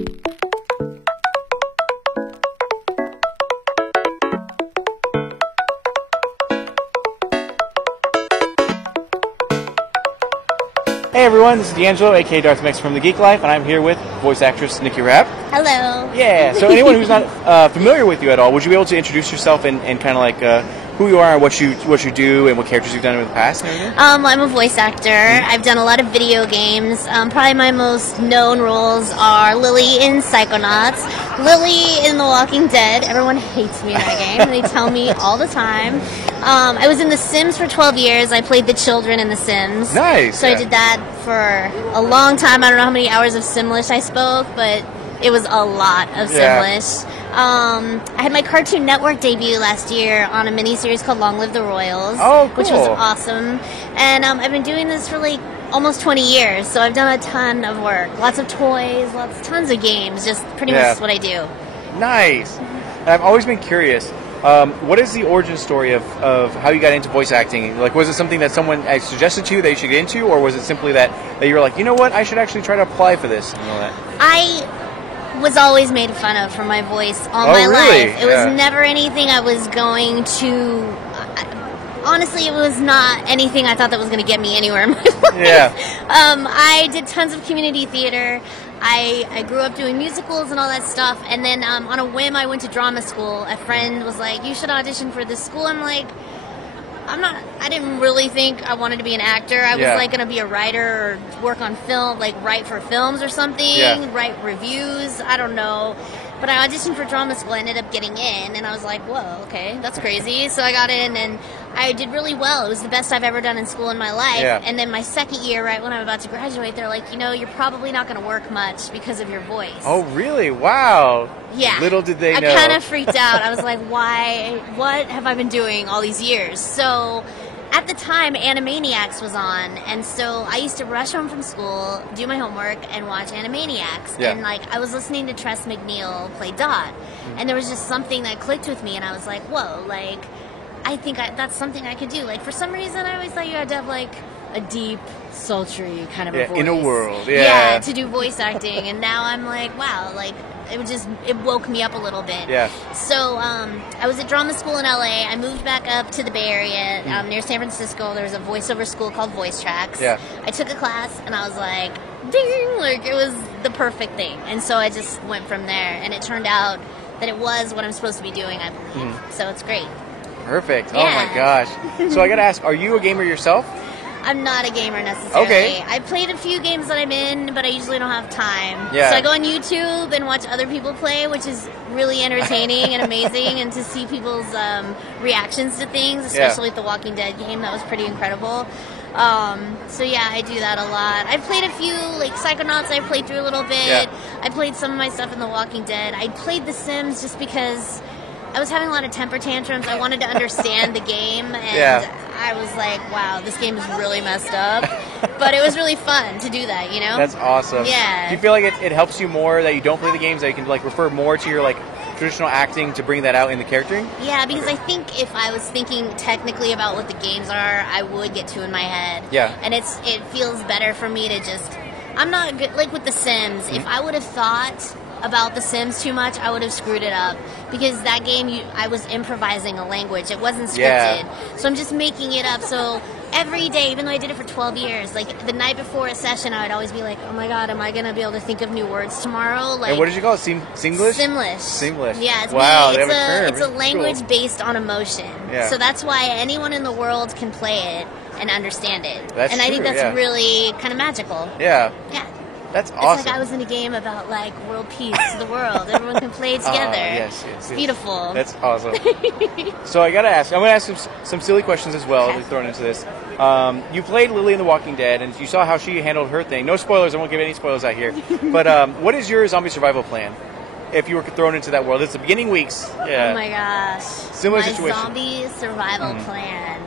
Hey everyone, this is D'Angelo, aka Darth Mix from The Geek Life, and I'm here with voice actress Nikki Rapp. Hello. Yeah, so anyone who's not familiar with you at all, would you be able to introduce yourself and kind of like who you are and what you do and what characters you've done in the past and everything? I'm a voice actor. I've done a lot of video games. Probably my most known roles are Lily in Psychonauts, Lily in The Walking Dead. Everyone hates me in that game. They tell me all the time. I was in The Sims for 12 years. I played the children in The Sims. Nice. So I did that for a long time. I don't know how many hours of Simlish I spoke, but it was a lot of Simlish. I had my Cartoon Network debut last year on a miniseries called Long Live the Royals, which was awesome. And I've been doing this for like almost 20 years, so I've done a ton of work. Lots of toys, tons of games, just pretty much what I do. Nice. And I've always been curious, what is the origin story of how you got into voice acting? Like, was it something that someone suggested to you that you should get into, or was it simply that you were like, you know what, I should actually try to apply for this and all that? I was always made fun of for my voice all my life. It was never anything I was going to... Honestly, it was not anything I thought that was going to get me anywhere in my life. Yeah. I did tons of community theater. I grew up doing musicals and all that stuff. And then on a whim, I went to drama school. A friend was like, you should audition for this school. I'm like... I didn't really think I wanted to be an actor. I was like going to be a writer or work on film, like write for films or something, write reviews. I don't know. But I auditioned for drama school. I ended up getting in, and I was like, whoa, okay, that's crazy. So I got in, and I did really well. It was the best I've ever done in school in my life. Yeah. And then my second year, right when I'm about to graduate, they're like, you're probably not going to work much because of your voice. Oh, really? Wow. Yeah. Little did they know. I kind of freaked out. I was like, why? What have I been doing all these years? So at the time, Animaniacs was on, and so I used to rush home from school, do my homework, and watch Animaniacs. Yeah. And I was listening to Tress MacNeille play Dot, and there was just something that clicked with me, and I was like, whoa, I think that's something I could do. For some reason, I always thought you had to have a deep, sultry kind of a voice. In a world, to do voice acting, and now I'm like, wow, it woke me up a little bit. Yeah. So I was at drama school in LA. I moved back up to the Bay Area near San Francisco. There was a voiceover school called Voice Tracks. Yeah. I took a class and I was like, ding, it was the perfect thing. And so I just went from there, and it turned out that it was what I'm supposed to be doing, I believe. So it's great. Perfect. Yeah. Oh my gosh. So I got to ask, are you a gamer yourself? I'm not a gamer necessarily. Okay. I played a few games that I'm in, but I usually don't have time. Yeah. So I go on YouTube and watch other people play, which is really entertaining and amazing, and to see people's reactions to things, especially with the Walking Dead game, that was pretty incredible. So yeah, I do that a lot. I've played a few, Psychonauts I played through a little bit. Yeah. I played some of my stuff in The Walking Dead. I played The Sims just because I was having a lot of temper tantrums. I wanted to understand the game, and I was like, wow, this game is really messed up. But it was really fun to do that, That's awesome. Yeah. Do you feel like it helps you more that you don't play the games, that you can refer more to your traditional acting to bring that out in the charactering? Yeah, because I think if I was thinking technically about what the games are, I would get too in my head. Yeah. And it feels better for me to just... I'm not good... with The Sims, if I would have thought about The Sims too much, I would have screwed it up, because that game I was improvising a language. It wasn't scripted. So I'm just making it up. So every day, even though I did it for 12 years, the night before a session, I would always be like, oh my god, am I going to be able to think of new words tomorrow? And what did you call it? Simlish? Simlish. Yeah, it's a language based on emotion. Yeah. So that's why anyone in the world can play it and understand it. I think that's really kind of magical. Yeah. Yeah. That's awesome. It's like I was in a game about world peace to the world. Everyone can play together. Yes. It's beautiful. That's awesome. So I got to ask. I'm going to ask some silly questions as well. Okay. Thrown into this. You played Lily in The Walking Dead, and you saw how she handled her thing. No spoilers. I won't give any spoilers out here. But what is your zombie survival plan if you were thrown into that world? It's the beginning weeks. Yeah. Oh my gosh. Similar situation. My zombie survival plan.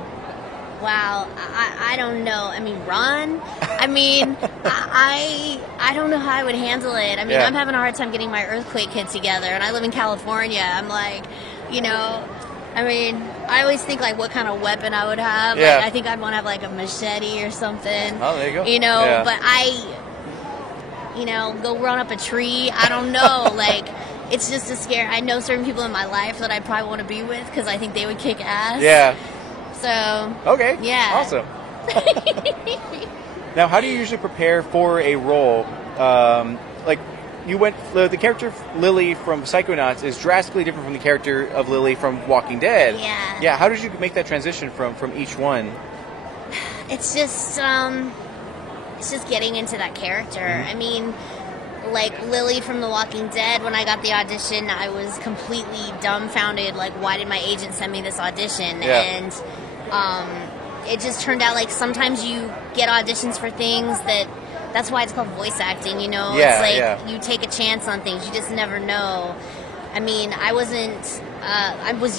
Wow, I don't know. I mean, run? I mean, I don't know how I would handle it. I mean, I'm having a hard time getting my earthquake kit together, and I live in California. I'm like, I always think what kind of weapon I would have. Yeah. I think I'd want to have a machete or something. Oh, there you go. But go run up a tree. I don't know. Like, it's just a scare. I know certain people in my life that I probably want to be with because I think they would kick ass. Yeah. So. Okay. Yeah. Awesome. Now, how do you usually prepare for a role? The character Lily from Psychonauts is drastically different from the character of Lily from Walking Dead. Yeah. Yeah. How did you make that transition from each one? It's just getting into that character. Mm-hmm. I mean, like Lily from The Walking Dead, when I got the audition, I was completely dumbfounded. Like, why did my agent send me this audition? Yeah. And it just turned out like sometimes you get auditions for things that's why it's called voice acting, Yeah, it's like yeah. you take a chance on things. You just never know. I mean, I was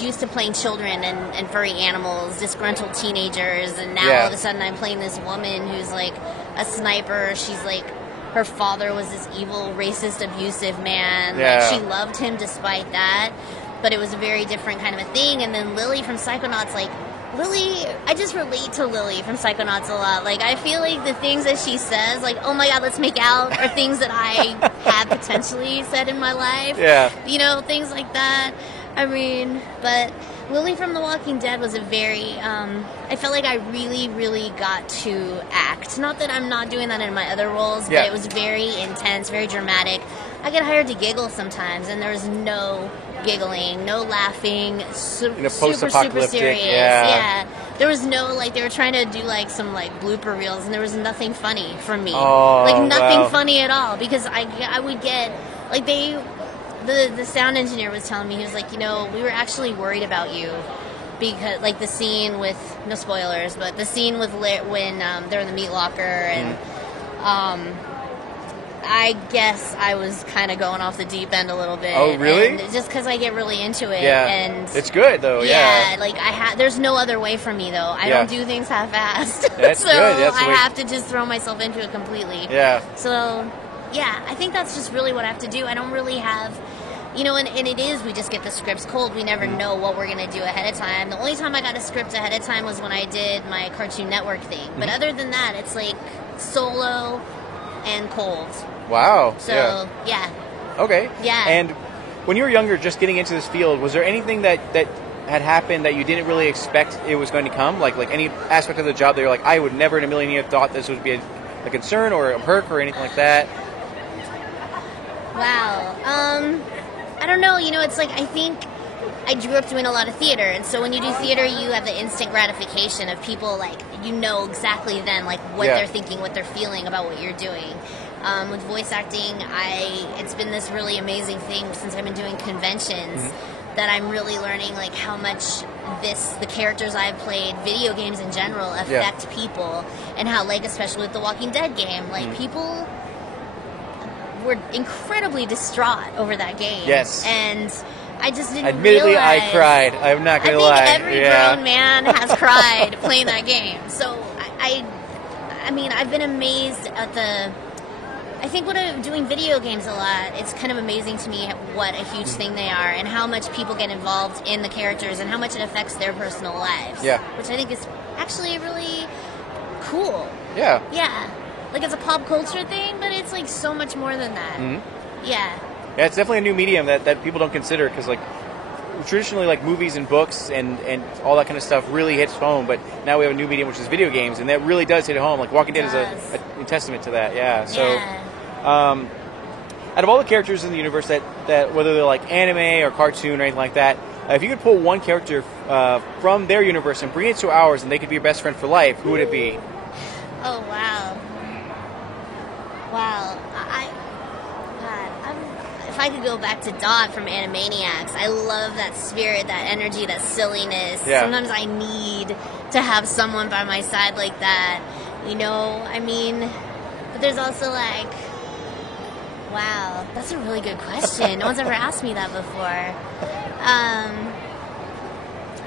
used to playing children and furry animals, disgruntled teenagers, and now all of a sudden I'm playing this woman who's like a sniper. She's like, her father was this evil, racist, abusive man. Yeah. Like, she loved him despite that, but it was a very different kind of a thing. And then Lily from Psychonauts, like, Lily, I just relate to Lily from Psychonauts a lot. Like, I feel like the things that she says, like, oh my god, let's make out, are things that I have potentially said in my life. Yeah. Things like that. I mean, but Lily from The Walking Dead was a very, I felt like I really, really got to act. Not that I'm not doing that in my other roles, but it was very intense, very dramatic. I get hired to giggle sometimes, and there's no giggling, no laughing, super serious. Yeah. There was no, like, they were trying to do, like, some, like, blooper reels, and there was nothing funny from me. Nothing funny at all, because I would get, like, the sound engineer was telling me, he was like, we were actually worried about you, because, like, the scene with, no spoilers, but the scene with when they're in the meat locker, and, I guess I was kind of going off the deep end a little bit. Oh, really? And just because I get really into it. Yeah. And it's good, though, yeah. Like, there's no other way for me, though. I don't do things half-assed. That's so good. That's I have to just throw myself into it completely. Yeah. So, yeah, I think that's just really what I have to do. I don't really have... and it is, we just get the scripts cold. We never know what we're going to do ahead of time. The only time I got a script ahead of time was when I did my Cartoon Network thing. But other than that, it's like solo and cold. Wow. So, yeah. Okay. Yeah. And when you were younger, just getting into this field, was there anything that had happened that you didn't really expect it was going to come? Like any aspect of the job that you're like, I would never in a million years thought this would be a concern or a perk or anything like that? Wow. I don't know. It's like, I think I grew up doing a lot of theater, and so when you do theater, you have the instant gratification of people, like, exactly then, like, what they're thinking, what they're feeling about what you're doing. With voice acting, it's been this really amazing thing since I've been doing conventions that I'm really learning, like, how much the characters I've played, video games in general, affect people, and how, like, especially with the Walking Dead game, like, people were incredibly distraught over that game. Yes. And I just didn't Admittedly, realize... I cried. I'm not going to lie. I think every grown man has cried playing that game. So, I mean, I've been amazed at I think when I'm doing video games a lot, it's kind of amazing to me what a huge thing they are and how much people get involved in the characters and how much it affects their personal lives. Yeah. Which I think is actually really cool. Yeah. Yeah. Like, it's a pop culture thing, but it's, like, so much more than that. Mm-hmm. Yeah. Yeah, it's definitely a new medium that people don't consider because, like, traditionally, like, movies and books and all that kind of stuff really hits home, but now we have a new medium, which is video games, and that really does hit home. Like, Walking Dead is a testament to that, yeah. So, out of all the characters in the universe that whether they're, like, anime or cartoon or anything like that, if you could pull one character from their universe and bring it to ours and they could be your best friend for life, who would it be? Oh, wow. Wow. If I could go back to Dot from Animaniacs, I love that spirit, that energy, that silliness. Yeah. Sometimes I need to have someone by my side like that. I mean, but there's also like, wow, that's a really good question. No one's ever asked me that before.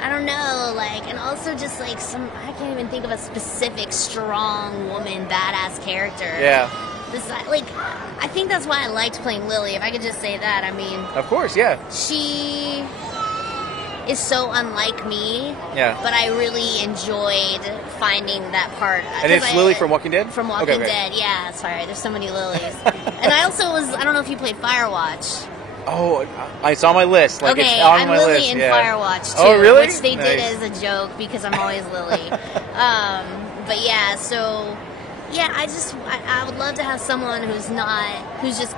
I don't know, like, and also just like I can't even think of a specific strong woman, badass character. Yeah. Like, I think that's why I liked playing Lily, if I could just say that. I mean... Of course, yeah. She is so unlike me. Yeah. But I really enjoyed finding that part. And it's Lily from Walking Dead? From Walking Dead, yeah. Sorry, there's so many Lilies. And I also I don't know if you played Firewatch. Oh, it's on my list. Like, okay, it's on I'm my Lily list. in Yeah. Firewatch too. Oh, really? Which they did Nice. as a joke because I'm always Lily. But yeah, so yeah, I would love to have someone who's just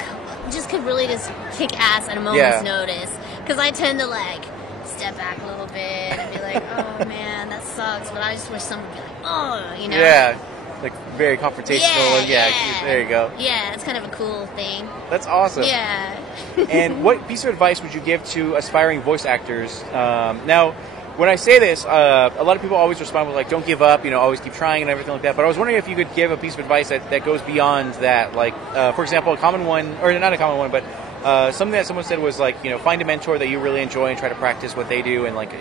could really just kick ass at a moment's notice. Because I tend to like step back a little bit and be like, oh man, that sucks. But I just wish someone would be like, oh, you know. Yeah. Like very confrontational. Yeah, there you go. Yeah, it's kind of a cool thing. That's awesome. Yeah. And what piece of advice would you give to aspiring voice actors? Now, when I say this, a lot of people always respond with like, "Don't give up," always keep trying and everything like that. But I was wondering if you could give a piece of advice that goes beyond that. Like, for example, a common one, or not a common one, but something that someone said was like, find a mentor that you really enjoy and try to practice what they do, and like,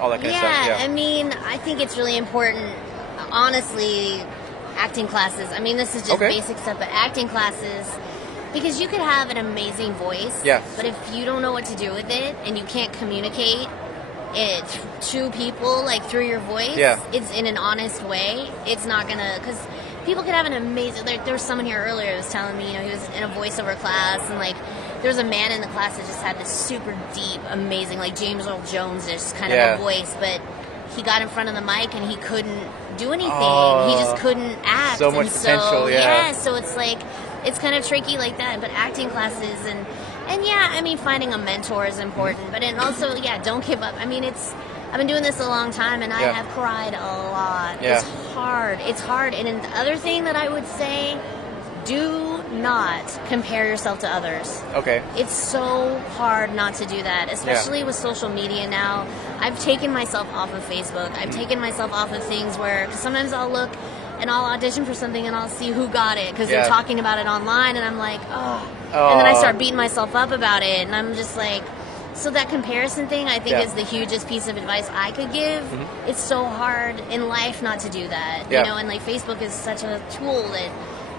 all that kind of stuff. Yeah, I mean, I think it's really important, honestly. Acting classes. I mean, this is just basic stuff, but acting classes, because you could have an amazing voice, but if you don't know what to do with it and you can't communicate it to people, like through your voice, it's in an honest way, it's not gonna, because people could have an amazing, there was someone here earlier who was telling me, he was in a voiceover class, and like, there was a man in the class that just had this super deep, amazing, like James Earl Jones-ish kind of a voice, but he got in front of the mic and he couldn't do anything. He just couldn't act. So much potential, so it's like, it's kind of tricky like that. But acting classes and yeah, I mean, finding a mentor is important. But and also, don't give up. I mean, I've been doing this a long time and I have cried a lot. Yeah. It's hard. It's hard. And the other thing that I would say, do not compare yourself to others. Okay. It's so hard not to do that, especially with social media now. I've taken myself off of Facebook. I've taken myself off of things where, cause sometimes I'll look and I'll audition for something and I'll see who got it because they're talking about it online and I'm like, oh. And then I start beating myself up about it and I'm just like, so that comparison thing I think is the hugest piece of advice I could give. It's so hard in life not to do that, and like Facebook is such a tool that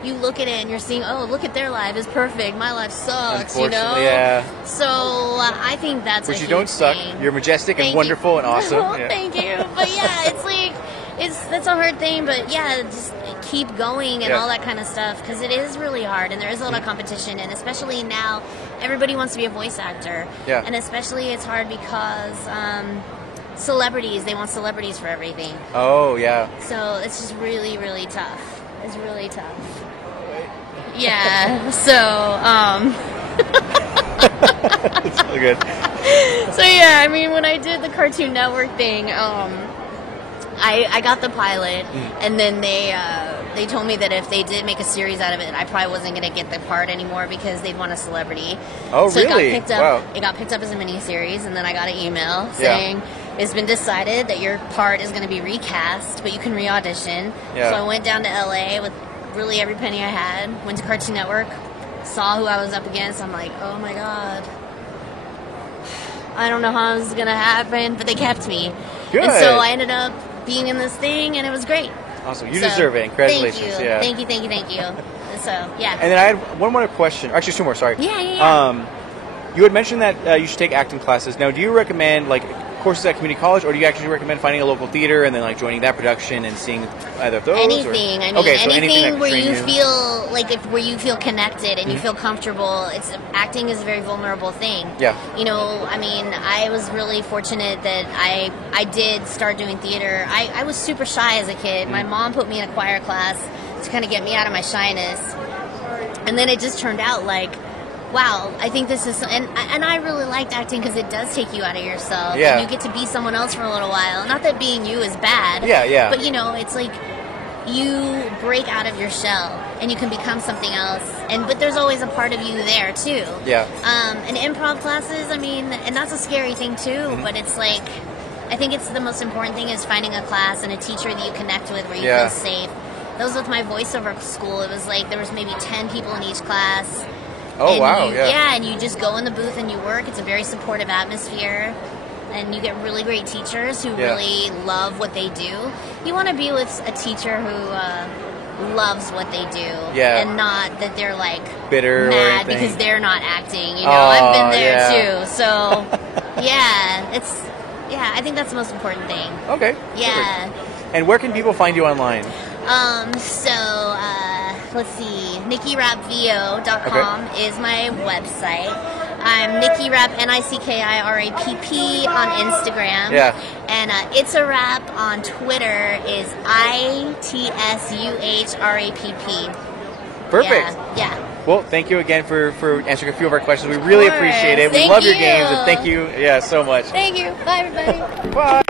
you look at it and you're seeing, oh, look at their life is perfect. My life sucks, Yeah. So I think that's Which a you huge don't suck. thing. You're majestic and Thank wonderful you. and awesome. Oh, thank you. But yeah, it's like, that's a hard thing. But yeah, just keep going and all that kind of stuff because it is really hard and there is a lot of competition. And especially now, everybody wants to be a voice actor. Yeah. And especially it's hard because celebrities, they want celebrities for everything. Oh, yeah. So it's just really, really tough. It's really tough. Yeah, so, It's so good. So yeah, I mean, when I did the Cartoon Network thing, I got the pilot, and then they told me that if they did make a series out of it, I probably wasn't going to get the part anymore because they'd want a celebrity. Oh, so really? It got picked up. Wow. It got picked up as a miniseries, and then I got an email saying it's been decided that your part is going to be recast, but you can re-audition. Yeah. So I went down to LA with really every penny I had, went to Cartoon Network, saw who I was up against. I'm like, oh my god, I don't know how this is gonna happen, but they kept me. Good. And so I ended up being in this thing, and it was great. Awesome. You deserve it. Congratulations. Thank you. So yeah. And then I had one more question. Actually, two more. Sorry. Yeah. You had mentioned that you should take acting classes. Now, do you recommend like courses at community college, or do you actually recommend finding a local theater and then like joining that production and seeing either of those? Anything. Or? I mean, okay, so anything that where train you feel like where you feel connected and you feel comfortable. Acting is a very vulnerable thing. Yeah. I mean, I was really fortunate that I did start doing theater. I was super shy as a kid. My mom put me in a choir class to kind of get me out of my shyness, and then it just turned out like, wow, I think this is, and I really liked acting because it does take you out of yourself. Yeah. And you get to be someone else for a little while. Not that being you is bad. Yeah. But it's like you break out of your shell and you can become something else. But there's always a part of you there too. Yeah. And improv classes, I mean, and that's a scary thing too. But it's like, I think it's the most important thing is finding a class and a teacher that you connect with where you feel safe. That was with my voiceover school. It was like there was maybe 10 people in each class. Oh, wow, and you just go in the booth and you work. It's a very supportive atmosphere. And you get really great teachers who really love what they do. You want to be with a teacher who loves what they do. Yeah. And not that they're like bitter mad or anything. because they're not acting. I've been there too. So, I think that's the most important thing. Okay. Yeah. Perfect. And where can people find you online? Let's see. NikkiRapVO.com is my website. I'm Nikki Rap, NICKIRAPP on Instagram. Yeah. And It's a Rap on Twitter is ITSUHRAPP. Perfect. Yeah. Well, thank you again for answering a few of our questions. We really appreciate it. We Thank love your you. games, and thank you, so much. Thank you. Bye, everybody. Bye.